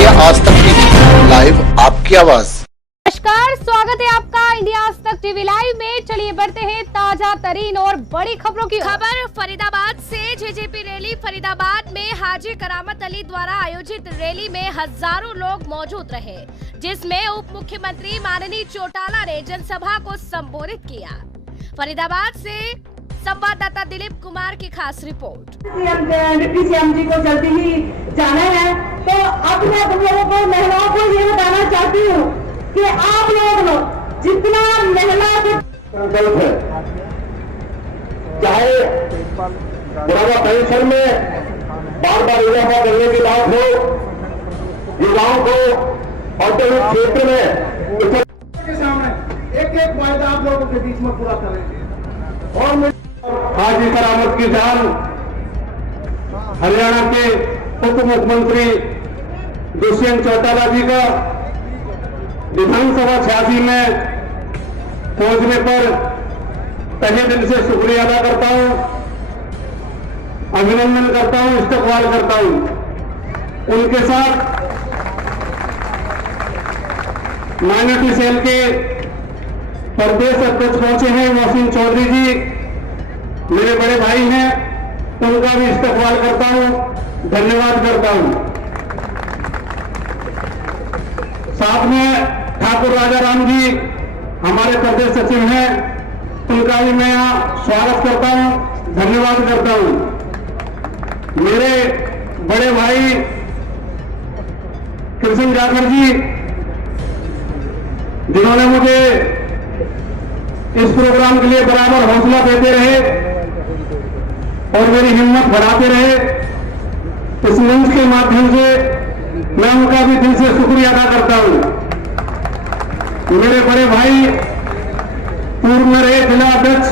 India आज तक TV live आपकी आवाज। नमस्कार, स्वागत है आपका इंडिया आज तक टीवी लाइव में। चलिए बढ़ते हैं ताजा तरीन और बड़ी खबरों की खबर। फरीदाबाद से जेजेपी रैली। फरीदाबाद में हाजी करामत अली द्वारा आयोजित रैली में हजारों लोग मौजूद रहे, जिसमें उप मुख्यमंत्री माननीय चौटाला ने जनसभा को संबोधित किया। फरीदाबाद से संवाददाता दिलीप कुमार की खास रिपोर्ट। डिप्टी सीएम जी को जल्दी ही जाना है, तो अब मैं तुम लोगों को, महिलाओं को ये बताना चाहती हूँ कि आप लोग जितना महिला को संकल्प है, चाहे बुढ़ापा पेंशन में बार बार इजाफा करने की बात हो, युवाओं को औद्योगिक क्षेत्र में के सामने एक एक वायदा आप लोगों के बीच में पूरा करेंगे। और हाजी करामत की जान हरियाणा के उप मुख्यमंत्री दुष्यंत चौटाला जी का विधानसभा 86 में पहुंचने पर तहे दिल से शुक्रिया अदा करता हूं, अभिनंदन करता हूं, इस्तकबाल करता हूं। उनके साथ माइनॉरिटी सेल के प्रदेश अध्यक्ष पहुंचे हैं मोहसिन चौधरी जी, मेरे बड़े भाई हैं, उनका भी इस्तकबाल करता हूं, धन्यवाद करता हूं। साथ में ठाकुर राजा राम जी हमारे प्रदेश सचिव हैं, उनका भी मैं यहाँ स्वागत करता हूं, धन्यवाद करता हूं। मेरे बड़े भाई कृष्ण जाखड़ जी, जिन्होंने मुझे इस प्रोग्राम के लिए बराबर हौसला देते रहे और मेरी हिम्मत बढ़ाते रहे, इस मंच के माध्यम से मैं उनका भी दिल से शुक्रिया अदा करता हूं। मेरे बड़े भाई पूर्व में रहे जिला अध्यक्ष,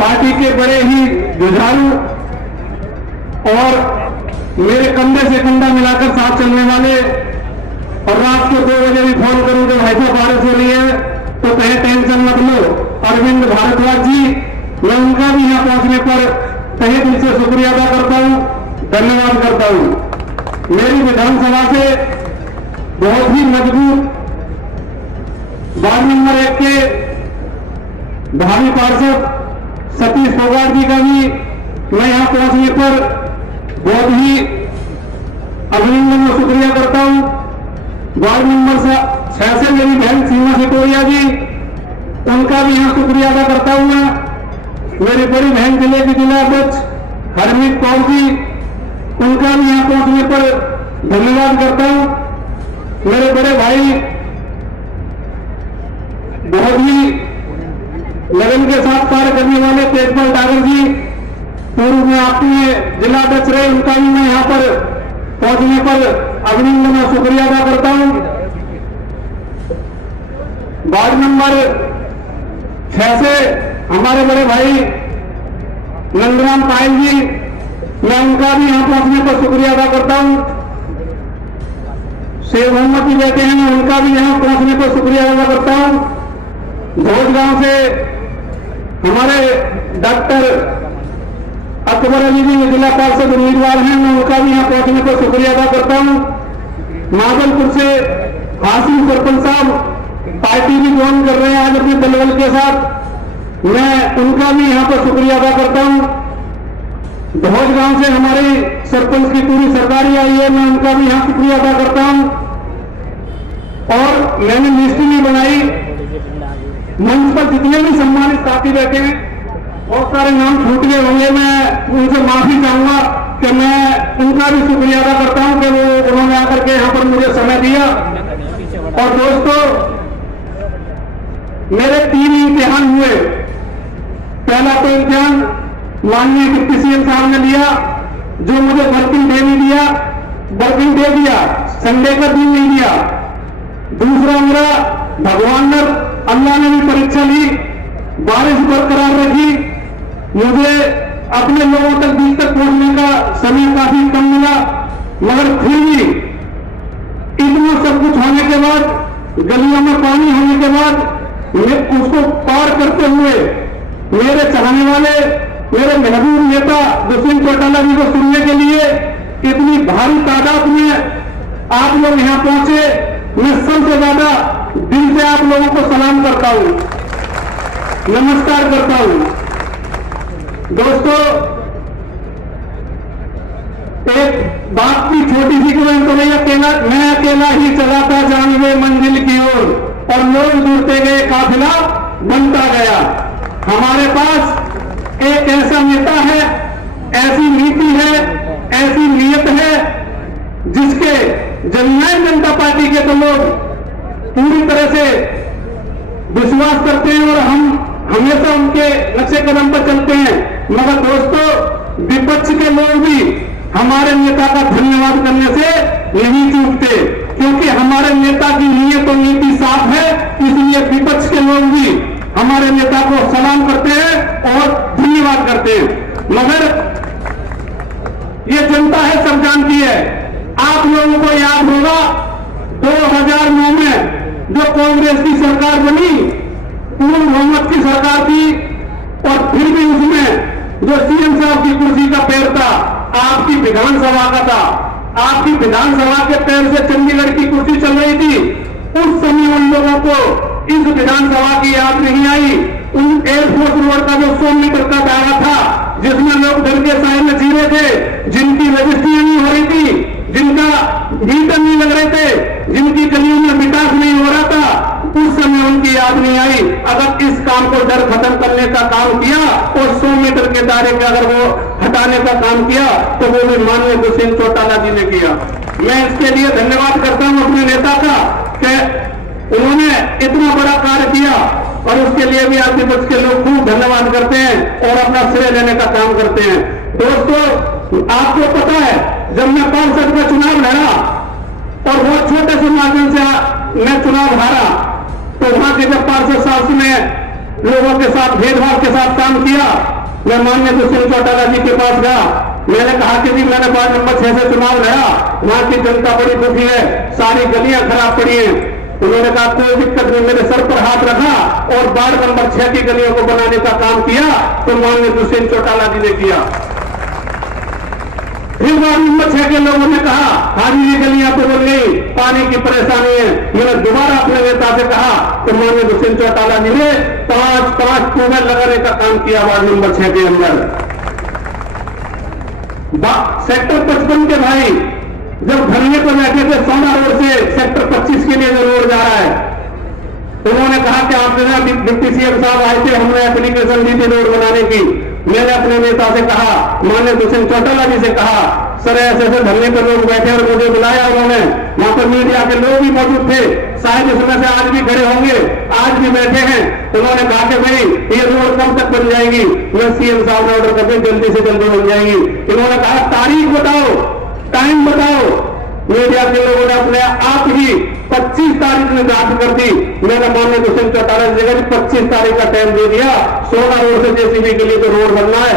पार्टी के बड़े ही जुझारू और मेरे कंधे से कंधा मिलाकर साथ चलने वाले, और रात को 2 बजे भी फोन करूं कि भाई साहब बारिश हो रही है तो कहे टेंशन मत लो, अरविंद भारद्वाज जी, मैं उनका भी यहां पहुंचने पर तहे दिल से शुक्रिया अदा करता हूं, धन्यवाद करता हूं। मेरी विधानसभा से बहुत ही मजबूत वार्ड नंबर 1 के भावी पार्षद सतीश फोगाट जी का भी मैं यहां पहुंचने पर बहुत ही अभिनंदन और शुक्रिया करता हूं। वार्ड नंबर 6 से मेरी बहन सीमा सिटोरिया जी, उनका भी यहां शुक्रिया अदा करता हूं मैं। मेरी बड़ी बहन जिले की जिला अध्यक्ष हरमीत कौर जी, उनका भी यहां पहुंचने पर धन्यवाद करता हूं। मेरे बड़े भाई बहुत ही लगन के साथ कार्य करने वाले तेजपाल डागर जी, पूर्व में आपके जिला अध्यक्ष रहे, उनका भी मैं यहां पर पहुंचने पर अभिनंदन और शुक्रिया अदा करता हूं। वार्ड नंबर 6 से हमारे बड़े भाई नंदराम पायल जी, मैं उनका भी यहां पहुंचने पर शुक्रिया अदा करता हूं। शेख मोहम्मद जी बैठे हैं, उनका भी यहां पहुंचने पर शुक्रिया अदा करता हूं। घोषगांव से हमारे डॉक्टर अकबर अली जी जिला पार्षद उम्मीदवार हैं, मैं उनका भी यहां पहुंचने पर शुक्रिया अदा करता हूं। माधलपुर से हासिम सरपंच साहब पार्टी भी ज्वाइन कर रहे हैं आज अपने दलबल के साथ, मैं उनका भी यहां पर शुक्रिया अदा करता हूं। भोज गांव से हमारी सरपंच की पूरी सरकारी आई है, मैं उनका भी यहां शुक्रिया अदा करता हूं। और मैंने लिस्ट भी बनाई, मंच पर जितने भी सम्मानित साथी बैठे हैं, बहुत सारे नाम छूट गए होंगे, मैं उनसे माफी चाहूंगा कि मैं उनका भी शुक्रिया अदा करता हूं कि वो उन्होंने आकर के यहाँ पर मुझे समय दिया। और दोस्तों, मेरे 3 इम्तिहान हुए। पहला तो इम्तिहान माननीय डिप्टी सीएम साहब ने लिया, जो मुझे वर्किंग डे नहीं दिया, वर्किंग डे दिया, संडे का दिन नहीं दिया। दूसरा मेरा भगवान ने, अल्लाह ने भी परीक्षा ली, बारिश बरकरार रखी, मुझे अपने लोगों तक बीच तक पहुंचने का समय काफी कम मिला, मगर फिर भी इतना सब कुछ होने के बाद, गलियों में पानी होने के बाद, उसको पार करते हुए मेरे चाहने वाले, मेरे महबूब नेता दुष्यंत चौटाला जी को सुनने के लिए इतनी भारी तादाद में आप लोग यहाँ पहुंचे, मैं सबसे ज्यादा दिल से आप लोगों को सलाम करता हूं, नमस्कार करता हूं। दोस्तों, एक बात की छोटी सी कमेंट तो मैं अकेला ही चला था जानवे मंजिल की ओर और लोग जुड़ते गए, काफिला बनता गया। हमारे पास एक ऐसा नेता है, ऐसी नीति है, ऐसी नीयत है, जिसके जननायक जनता पार्टी के तो लोग पूरी तरह से विश्वास करते हैं और हम हमेशा उनके नक्शे कदम पर चलते हैं। मगर दोस्तों, विपक्ष के लोग भी हमारे नेता का धन्यवाद करने से नहीं चूकते, क्योंकि हमारे नेता की नीयत और नीति साफ है। इसलिए विपक्ष के लोग भी हमारे नेता को सलाम करते हैं और धन्यवाद करते हैं। मगर ये जनता है, सब जानती है। आप लोगों को याद होगा 2009 में जो कांग्रेस की सरकार बनी, पूर्ण बहुमत की सरकार थी, और फिर भी उसमें जो सीएम साहब की कुर्सी का पैर था आपकी विधानसभा का था। आपकी विधानसभा के पैर से चंडीगढ़ की कुर्सी चल रही थी। उस समय उन लोगों को इस विधानसभा की याद नहीं आई। उन एयरफोर्स रोड का जो 100 मीटर का दायरा था, जिसमें लोग घर के साय में जी रहे थे, जिनकी रजिस्ट्री नहीं हो रही थी, जिनका मीटर नहीं लग रहे थे, जिनकी गलियों में विकास नहीं हो रहा था, उस समय उनकी याद नहीं आई। अगर इस काम को डर खत्म करने का काम किया और 100 मीटर के दायरे में अगर वो हटाने का काम किया, तो वो भी माननीय दुष्यंत चौटाला जी ने किया। मैं इसके लिए धन्यवाद करता हूं अपने नेता का कि उन्होंने इतना बड़ा कार्य किया, और उसके लिए भी आज विपक्ष के लोग खूब धन्यवाद करते हैं और अपना श्रेय लेने का काम करते हैं। दोस्तों, आपको पता है, जब मैं पार्षद का चुनाव लड़ा और बहुत छोटे से माध्यम से मैं चुनाव हारा, तो वहां के जब पार्षद साहब ने लोगों के साथ भेदभाव के साथ काम किया, मैं माननीय दुष्यंत चौटाला जी के पास गया। मैंने कहा कि जी, मैंने वार्ड नंबर 6 से चुनाव लड़ा, वहां की जनता बड़ी दुखी है, सारी गलियां खराब पड़ी हैं। उन्होंने कहा कोई दिक्कत नहीं, मेरे सर पर हाथ रखा और वार्ड नंबर 6 की गलियों को बनाने का काम किया, तो माननीय दुष्यंत चौटाला जी ने किया। फिर वार्ड नंबर 6 के लोगों ने कहा हाजी ये गलियां तो बन गई, पानी की परेशानी है। मैंने दोबारा अपने नेता से कहा, तो माननीय दुष्यंत चौटाला जी ने 5 ट्यूबवेल लगाने का काम किया वार्ड नंबर 6 के अंदर। सेक्टर 55 के भाई जब धरने पर बैठे थे, सोना रोड से सेक्टर 25 के लिए जो रोड जा रहा है, उन्होंने कहा कि आपने डिप्टी सीएम साहब आए थे, हमने एप्लीकेशन दी थी रोड बनाने की। मैंने अपने नेता से कहा, माननीय दुष्यंत चौटाला जी से कहा, सर ऐसे ऐसे धरने पर लोग बैठे और मुझे बुलाया उन्होंने, वहां पर मीडिया के लोग भी मौजूद थे, शायद इसमें से आज भी खड़े होंगे, आज भी बैठे हैं। उन्होंने कहा कि भाई ये रोड कब तक बन जाएगी? मैं सीएम साहब ने ऑर्डर करके जल्दी से जल्दी बन जाएगी। इन्होंने कहा तारीख बताओ, टाइम बताओ। मीडिया के लोगों ने अपने आप ही 25 तारीख निर्धारित कर दी। मैंने माननीय दुष्यंत चौटाला जी को 25 तारीख का टाइम दे दिया। सोना रोड से जेसीबी के लिए तो रोड बनना है।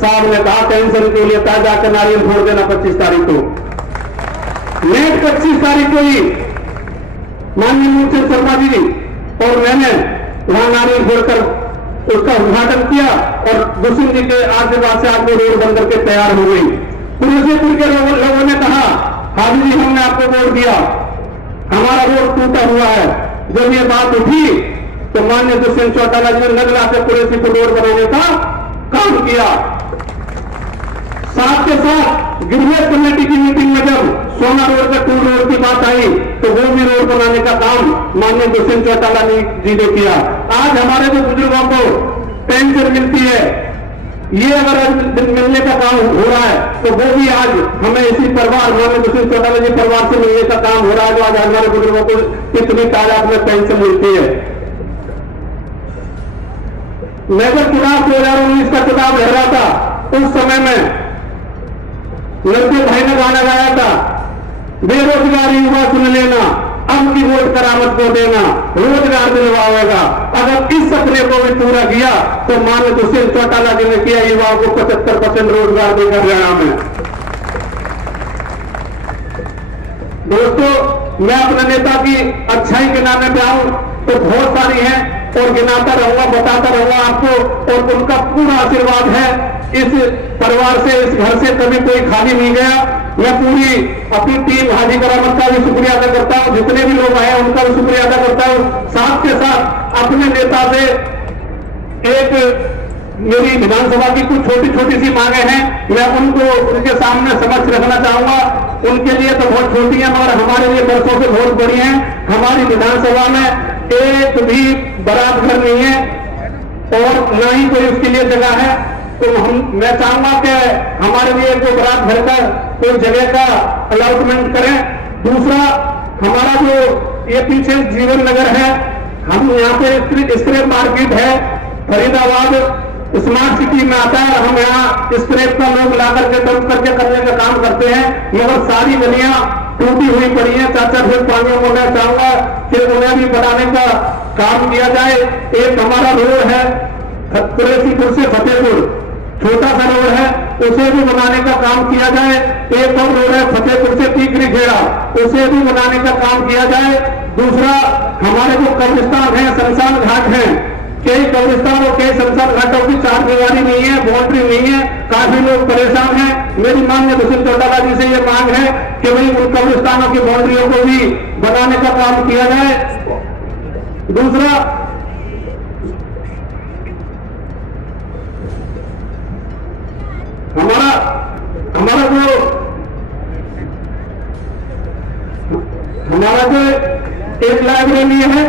साहब ने कहा टेंशन के लिए जाकर नारियल फोड़ देना 25 तारीख को। नेक्स्ट 25 तारीख को ही माननीय मूलचंद शर्मा जी और मैंने वहां नारियल फोड़कर उसका उद्घाटन किया और दुष्यंत जी के आशीर्वाद से आपको रोड बनकर के तैयार हो गई। तुलसीपुर के लोगों ने कहा हाजी जी हमने आपको वोट दिया, हमारा रोड टूटा हुआ है। जब ये बात उठी तो माननीय दुष्यंत चौटाला जी ने नगला से तुलसीपुर रोड बनाने का काम किया। साथ के साथ गिरवेट कमेटी की मीटिंग में जब सोना रोड का टूल रोड की बात आई तो वो भी रोड बनाने का काम माननीय दुष्यंत चौटाला जी ने किया। आज हमारे जो बुजुर्गों को पेंशन मिलती है, ये अगर मिलने का काम हो रहा है तो वो भी आज हमें इसी परिवार माननीय दुष्यंत चौटाला जी परिवार से मिलने का काम हो रहा है, जो आज हमारे बुजुर्गों को इतनी तादाद में पेंशन मिलती है। मैं जब चुनाव 2019 का चुनाव लड़ रहा था उस समय में लड़के भाई ने गाना गाया था, बेरोजगारी युवा सुन लेना, अब की वोट करामत को देना, रोजगार दिलवाएगा। अगर इस सपने को भी पूरा किया तो माननीय दुष्यंत चौटाला जी ने किया, युवाओं को 75% रोजगार देकर हरियाणा में। दोस्तों, मैं अपने नेता की अच्छाई गिनाने पे आऊं तो बहुत सारी है और गिनाता रहूंगा, बताता रहूंगा आपको। और उनका पूरा आशीर्वाद है। इस परिवार से, इस घर से कभी कोई खाली नहीं गया। मैं पूरी अपनी टीम हाजी करामत का भी शुक्रिया अदा करता हूं, जितने भी लोग आए उनका भी शुक्रिया अदा करता हूं। साथ के साथ अपने नेता से एक मेरी विधानसभा की कुछ छोटी छोटी सी मांगे हैं, मैं उनको उनके सामने समक्ष रखना चाहूंगा। उनके लिए तो बहुत छोटी है मगर हमारे लिए वर्षों से बहुत बड़ी है। हमारी विधानसभा में एक भी बारात घर नहीं है और न ही कोई उसके लिए जगह है, तो मैं चाहूंगा कि हमारे लिए कोई बारात घर का कोई जगह का अलॉटमेंट करें। दूसरा, हमारा जो ये पीछे जीवन नगर है, हम यहाँ पे स्क्रैप मार्केट है, फरीदाबाद स्मार्ट सिटी में आता है, हम यहाँ स्क्रैप का लोग ला करके डंप करके करने का काम करते हैं, मगर सारी गलियां टूटी हुई पड़ी हैं। 4-4 फीट पानियों को मैं चाहूंगा कि उन्हें भी बनाने का काम किया जाए। एक हमारा रोड है कुरैशीपुर से फतेहपुर, छोटा सा रोड है, उसे भी बनाने का काम किया जाए। एक और रोड है फतेहपुर से टीकरी खेड़ा, उसे भी बनाने का काम किया जाए। दूसरा, हमारे जो कब्रिस्तान है, शमशान घाट है, कई कब्रिस्तान और कई शमशान घाटों की चार दीवारी नहीं है, बाउंड्री नहीं है, काफी लोग परेशान हैं। मेरी माननीय दुष्यंत चौटाला जी से ये मांग है कि भाई उन कब्रिस्तानों की बाउंड्रियों को भी बनाने का काम किया जाए। दूसरा, हमारा जो एक लाइब्रेरी है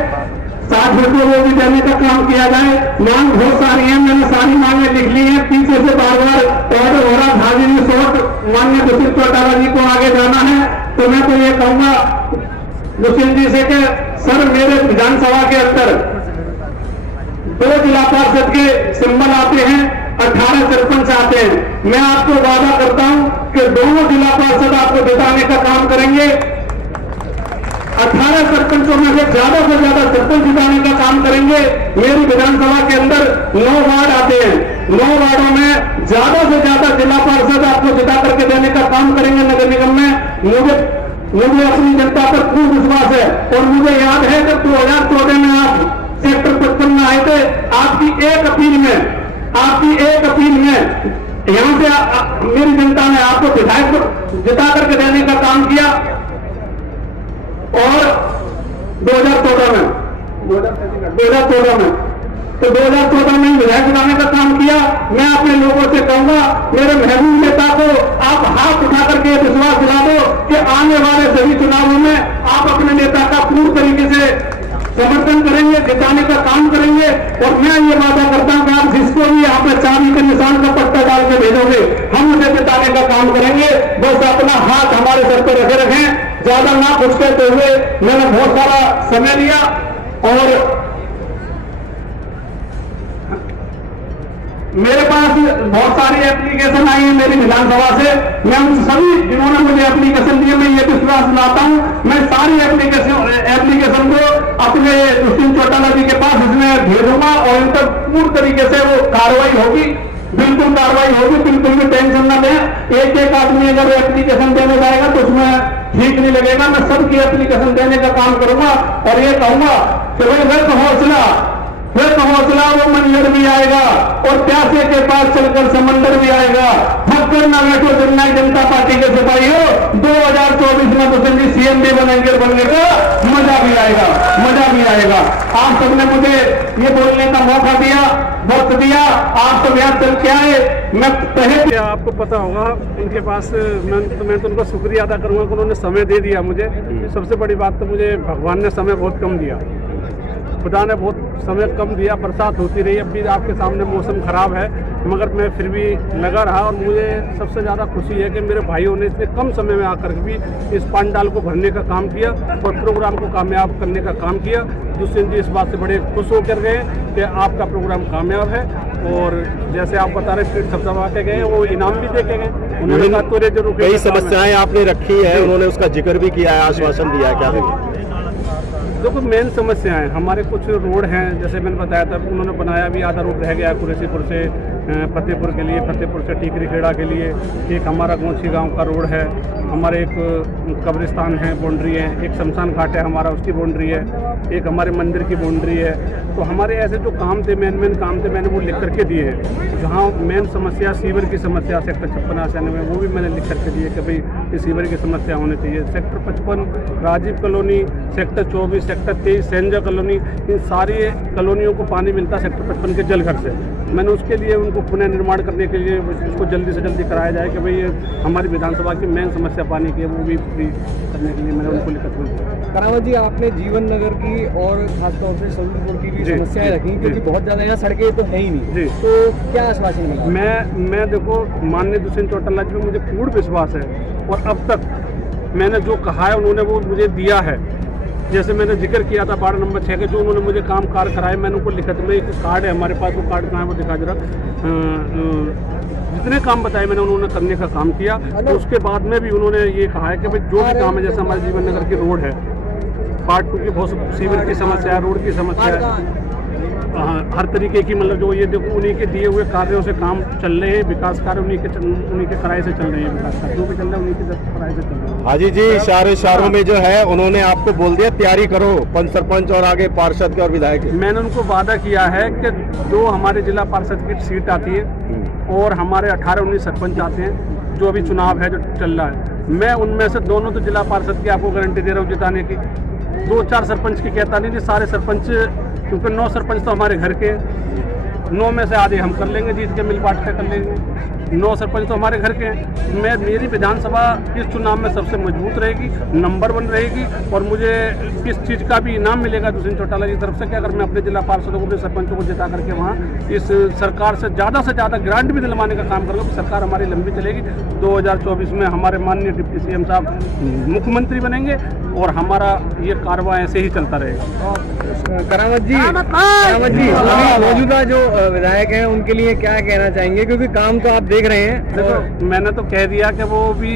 60 रुपये वो भी देने का काम किया जाए। मांग बहुत सारी है, मैंने सारी मांगे लिख ली है, पीछे से बार बार ऑर्डर हो रहा भाजी में शॉर्ट माननीय दुष्यंत चौटाला जी को आगे जाना है, तो मैं तो ये कहूंगा दुष्यंत जी से कि सर मेरे विधानसभा के अंदर 2 जिला पार्षद के सिंबल आते हैं, 18 सरपंच आते हैं। मैं आपको वादा करता हूं कि दोनों जिला पार्षद आपको जिताने का काम करेंगे। 18 सरपंचों में से ज्यादा सरपंच जिताने का काम करेंगे। मेरी विधानसभा के अंदर 9 वार्ड आते हैं, 9 वार्डों में ज्यादा से ज्यादा जिला पार्षद आपको जिता करके देने का काम करेंगे नगर निगम में। मुझे अपनी जनता पर पूर्ण विश्वास है और मुझे याद है कि 2014 में आप सेक्टर 55 में आए थे। आपकी एक अपील में यहां से मेरी जनता ने आपको विधायक जिता करके देने का काम किया और 2014 में तो 2014 में विधायक बनाने का काम किया। मैं अपने लोगों से कहूंगा, मेरे महबूब नेता को आप हाथ उठा करके विश्वास दिला दो कि आने वाले सभी चुनावों में आप अपने नेता का पूर्ण तरीके से समर्थन करेंगे, जिताने का काम करेंगे। और मैं ये वादा करता हूं कि आप जिसको भी यहाँ पे चाबी के निशान का पट्टा डाल के भेजोगे, हम उसे जिताने का काम करेंगे। बस अपना हाथ हमारे सर पर रखें, ज्यादा ना कुछ कहते हुए मैंने बहुत सारा समय लिया। और मेरे पास बहुत सारी एप्लीकेशन आई है मेरी विधानसभा से, मैं उन सभी जिन्होंने मुझे एप्लीकेशन दिए, मैं ये विश्वास दिलाता हूं मैं सारी एप्लीकेशन को अपने दुष्यंत चौटाला जी के पास इसमें भेजूंगा और इन पर पूर्ण तरीके से वो कार्रवाई होगी, बिल्कुल कार्रवाई होगी, बिल्कुल भी टेंशन ना लें। एक आदमी अगर एप्लीकेशन देने जाएगा तो उसमें ठीक नहीं लगेगा, मैं सबकी एप्लीकेशन देने का काम करूंगा। और ये कहूंगा कि भाई फिर हौसला वो मंजर भी आएगा और प्यासे के पास चलकर समंदर भी आएगा। भक्कर ना बैठो जननायक जनता पार्टी के सिपाही हो, 2024 में दुष्यंत जी सीएम भी बनने का मजा भी आएगा। आप सबने मुझे ये बोलने का मौका दिया, वक्त दिया, आप सब यहाँ चल के आए। मैं पहले आपको पता होगा इनके पास मैं तो उनका शुक्रिया अदा करूंगा कि उन्होंने समय दे दिया मुझे। सबसे बड़ी बात तो मुझे भगवान ने समय बहुत कम दिया, खुदा ने बहुत समय कम दिया। बरसात होती रही, अब भी आपके सामने मौसम खराब है, मगर मैं फिर भी लगा रहा। और मुझे सबसे ज़्यादा खुशी है कि मेरे भाइयों ने इतने कम समय में आकर भी इस पंडाल को भरने का काम किया और प्रोग्राम को कामयाब करने का काम किया। दुष्यंत जी इस बात से बड़े खुश होकर गए कि आपका प्रोग्राम कामयाब है। और जैसे आप बता रहे हैं सब के गए, वो इनाम भी देखे गए। उन्होंने कहा तो जो कई समस्याएं आपने रखी है, उन्होंने उसका जिक्र भी किया है, आश्वासन दिया है, क्या देखो मेन समस्याएं हमारे कुछ रोड हैं, जैसे मैंने बताया था उन्होंने बनाया भी, आधा रोड रह गया कुरैशीपुर से फतेहपुर के लिए, फतेहपुर से टीकरी खेड़ा के लिए, एक हमारा गोंछी गांव का रोड है, हमारे एक कब्रिस्तान है, बाउंड्री है, एक शमशान घाट है हमारा, उसकी बाउंड्री है, एक हमारे मंदिर की बाउंड्री है। तो हमारे ऐसे जो काम थे, मेन काम थे, मैंने वो लिख करके दिए हैं। जहाँ मेन समस्या सीवर की समस्या सेक्टर 56 आसानी में, वो भी मैंने लिख करके दिए कि भाई इस सीवर की समस्या होनी चाहिए। Sector 55, Rajiv colony, sector 24, sector 23, Senja colony, इन सारी कॉलोनियों को पानी मिलता सेक्टर 55 के जलघर से। मैंने उसके लिए उनको पुनः निर्माण करने के लिए उसको जल्दी से जल्दी कराया जाए कि भाई हमारी विधानसभा की मेन समस्या पानी की है, वो भी पूरी करने के लिए मैंने उनको लिखत में दिया। करावत जी, आपने जीवन नगर की और खासतौर से सलूलपुर की भी समस्याएं रखी, क्योंकि बहुत ज़्यादा यहाँ सड़कें तो है ही नहीं। जी। तो क्या आश्वासन मिला? मैं देखो, माननीय दुष्यंत चौटाला जी में मुझे पूर्ण विश्वास है और अब तक मैंने जो कहा है उन्होंने वो मुझे दिया है। जैसे मैंने जिक्र किया था वार्ड नंबर 6 के, जो उन्होंने मुझे काम कार्य कराए, मैंने उनको लिखत में एक कार्ड है हमारे पास, वो कार्ड कहाँ है वो दिखा जरा। जितने काम बताए मैंने उन्होंने करने का काम किया। तो उसके बाद में भी उन्होंने ये कहा है कि भाई जो भी काम है, जैसे हमारे जीवन नगर की रोड है, पार्ट 2 की बहुत सीवर की समस्या है, रोड की समस्या है, हर तरीके की, मतलब जो ये देखो उन्हीं के दिए हुए कार्यों से काम चल रहे हैं, विकास कार्य उन्हीं के किराए से चल रहे हैं, विकास कार्य जो भी चल रहे हैं उन्हीं के किराए से चल रहे हैं। हाजी जी, शहरों में जो है उन्होंने आपको बोल दिया तैयारी करो, पंच सरपंच और आगे पार्षद के और विधायक के। मैंने उनको वादा किया है कि जो हमारे जिला पार्षद की सीट आती है और हमारे 18-19 सरपंच आते हैं, जो अभी चुनाव है जो चल रहा है, मैं उनमें से दोनों तो जिला पार्षद की आपको गारंटी दे रहा हूँ जिताने की। 2-4 सरपंच की कहता नहीं, सारे सरपंच, क्योंकि 9 सरपंच तो हमारे घर के, 9 में से आधे हम कर लेंगे, जीत के मिल बांट के कर लेंगे। 9 सरपंच तो हमारे घर के हैं। मेरी विधानसभा इस चुनाव में सबसे मजबूत रहेगी, नंबर 1 रहेगी, और मुझे किस चीज़ का भी इनाम मिलेगा दुष्यंत चौटाला की तरफ से कि अगर मैं अपने जिला पार्षदों को, अपने सरपंचों को जिता करके वहाँ इस सरकार से ज़्यादा ग्रांट भी दिलवाने का काम करूँगा। तो सरकार हमारी लंबी चलेगी। 2024 में हमारे माननीय डिप्टी सीएम साहब मुख्यमंत्री बनेंगे और हमारा ये कारवां ऐसे ही चलता रहेगा। करावत जी, मौजूदा जो विधायक हैं उनके लिए क्या कहना चाहेंगे, क्योंकि काम तो आप देख रहे हैं। देखो, मैंने तो कह दिया कि वो भी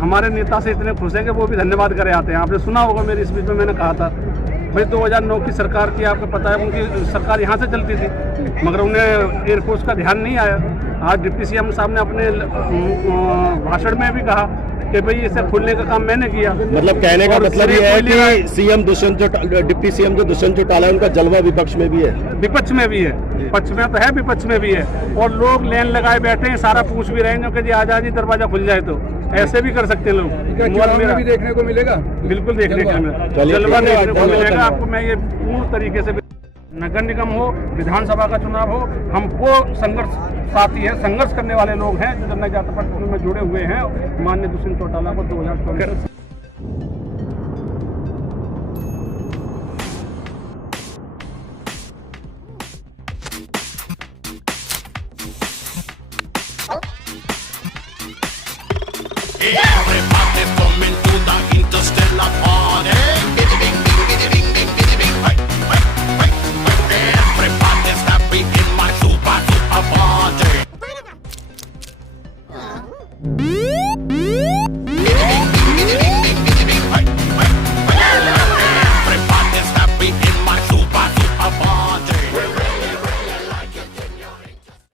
हमारे नेता से इतने खुश हैं कि वो भी धन्यवाद करे आते हैं। आपने सुना होगा मेरी स्पीच में मैंने कहा था भाई 2009 की सरकार की, आपको पता है उनकी सरकार यहाँ से चलती थी, मगर उन्हें एयरफोर्स का ध्यान नहीं आया। आज डिप्टी सीएम साहब ने अपने भाषण में भी कहा कि भाई इसे खोलने का काम मैंने किया। मतलब कहने का मतलब ये है कि सीएम डिप्टी सीएम जो दुष्यंत चौटाला है, उनका जलवा विपक्ष में भी है, विपक्ष में भी है, पक्ष में तो है, विपक्ष में भी है। और लोग लाइन लगाए बैठे हैं, सारा पूछ भी रहे हैं कि जी आजादी दरवाजा खुल जाए, तो ऐसे भी कर सकते हैं लोग। में भी देखने को मिलेगा, बिल्कुल देखने को मिलेगा, चलिए, जलवा ठीक है, देखने को धन्यवाद, मिलेगा धन्यवाद। आपको। मैं ये पूर्ण तरीके से, नगर निगम हो, विधानसभा का चुनाव हो, हम वो संघर्ष साथी है, संघर्ष करने वाले लोग हैं जो जनता जाति पार्टी में जुड़े हुए हैं। माननीय दुष्यंत चौटाला को 2024 Everybody coming to the interstellar party. Giddy bing, giddy giddy bing, bing, giddy bing. Hey, hey, hey, hey. Everybody's happy in my super party.